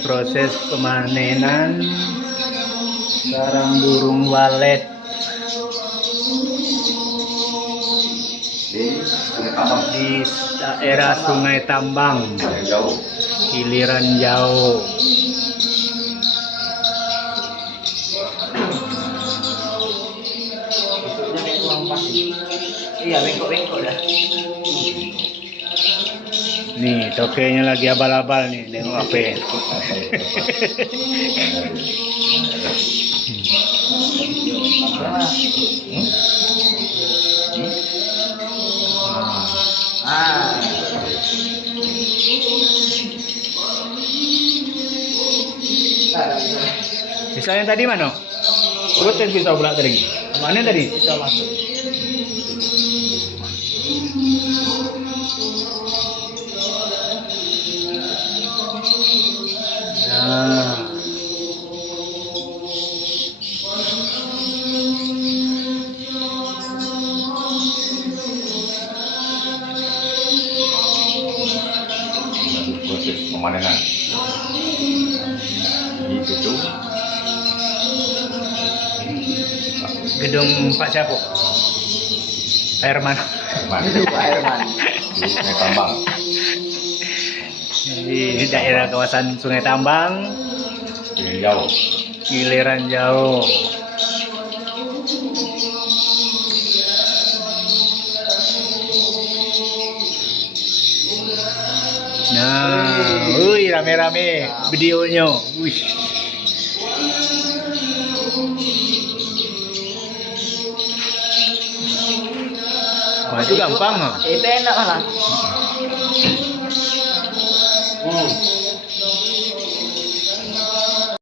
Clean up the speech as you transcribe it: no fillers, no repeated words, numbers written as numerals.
proses pemanenan sarang burung walet di daerah Sungai Tambang, Kiliran Jauh. Iya, bengkok-bengkok dah. Nih, tokenya lagi abal-abal nih, nengok apa ya? Pisau yang tadi mana? Urutin pisau pula tadi. Mana tadi? Pisau masuk. Nah. Proses pemanenan di Gedung Pak siapa? Herman. Pak Herman. di Sungai Tambang. Di daerah kawasan Sungai Tambang, Kiliran Jauh. Kiliran Jauh. Nah, wih rame-rame videonya. Wih. Wah, itu gampang loh. Itu enak malah.